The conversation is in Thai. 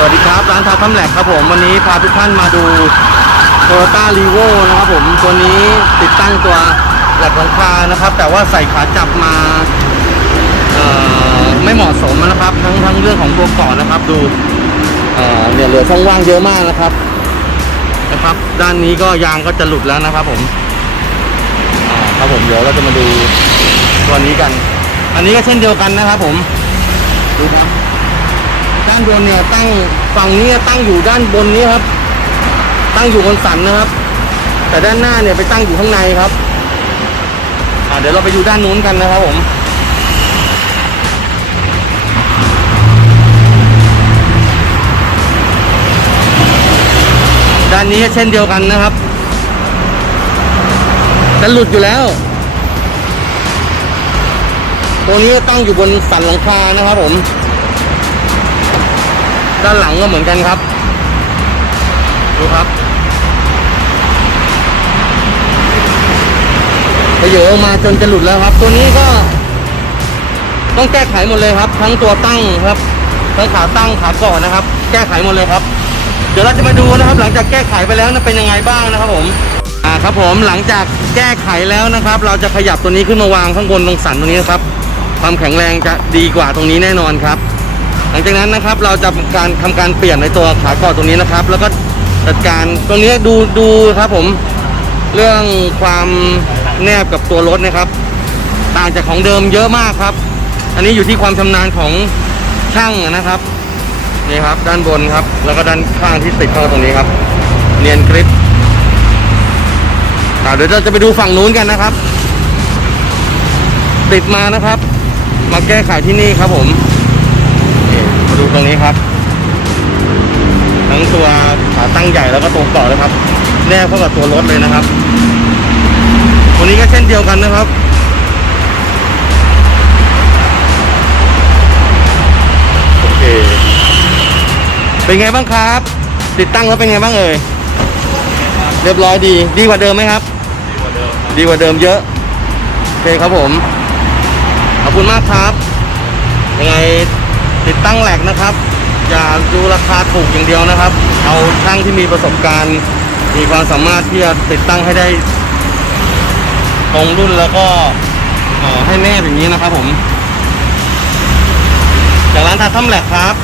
สวัสดีครับ ร้านทาทัมแหลกครับผม วันนี้พาทุกท่านมาดู t o y ต้ารีโวนะครับผมตัวนี้ติดตั้งตัวแหลกหลังคานะครับ แต่ว่าใส่ขาจับมาไม่เหมาะสมนะครับ ทั้งทั้งเรื่องของตัวเกาะนะครับ ดูเนี่ยเหลือช่องว่างเยอะมากนะครับนะครับ ด้านนี้ก็ยางก็จะหลุดแล้วนะครับผมครับผมเดี๋ยวเราจะมาดูตัวนี้กัน อันนี้ก็เช่นเดียวกันนะครับผมดูครับ ด้านบนเนี่ยตั้งฝั่งนี้ตั้งอยู่ด้านบนนี้ครับ ตั้งอยู่บนสันนะครับ แต่ด้านหน้าเนี่ยไปตั้งอยู่ข้างในครับอ่าเดี๋ยวเราไปดูด้านนู้นกันนะครับผมด้านนี้ก็เช่นเดียวกันนะครับจะหลุดอยู่แล้ว ตัวนี้ตั้งอยู่บนสันหลังคานะครับผม ด้านหลังก็เหมือนกันครับ ดูครับไปเยอะออกมาจนจะหลุดแล้วครับ ตัวนี้ก็ ต้องแก้ไขหมดเลยครับ ทั้งตัวตั้งครับทั้งขาตั้งขาก่อนนะครับ แก้ไขหมดเลยครับ เดี๋ยวเราจะมาดูนะครับ หลังจากแก้ไขไปแล้วนะเป็นยังไงบ้างนะครับผมอ่าครับผมหลังจากแก้ไขแล้วนะครับ เราจะขยับตัวนี้ขึ้นมาวางข้างบนตรงสันตรงนี้นะครับความแข็งแรงจะดีกว่าตรงนี้แน่นอนครับ หลังจากนั้นนะครับเราจะการทำการเปลี่ยนในตัวขาเกาะตรงนี้นะครับ แล้วก็จัดการตรงนี้ดูดูครับผมเรื่องความแนบกับตัวรถนะครับ ต่างจากของเดิมเยอะมากครับ อันนี้อยู่ที่ความชำนาญของช่างนะครับนี่ครับ ด้านบนครับ แล้วก็ด้านข้างที่ติดเข้าตรงนี้ครับ เนียนกริปเดี๋ยวเราจะไปดูฝั่งนู้นกันนะครับ ติดมานะครับ มาแก้ไขที่นี่ครับผม มาดูตรงนี้ครับ ทั้งตัวขาตั้งใหญ่แล้วก็ตัวเกาะนะครับ แนบเข้ากับตัวรถเลยนะครับตัวนี้ก็เช่นเดียวกันนะครับโอเคเป็นไงบ้างครับ ติดตั้งแล้วเป็นไงบ้างเอ่ยเรียบร้อยดี ดีกว่าเดิมไหมครับ ดีกว่าเดิมเยอะโอเคครับผม ขอบคุณมากครับ ยังไง ติดตั้งแหลกนะครับ อย่าดูราคาถูกอย่างเดียวนะครับ เอาช่างที่มีประสบการณ์ มีความสามารถที่จะติดตั้งให้ได้ ตรงรุ่นแล้วก็ให้แน่อย่างนี้นะครับผม จากร้านทาทัมแหลกครับ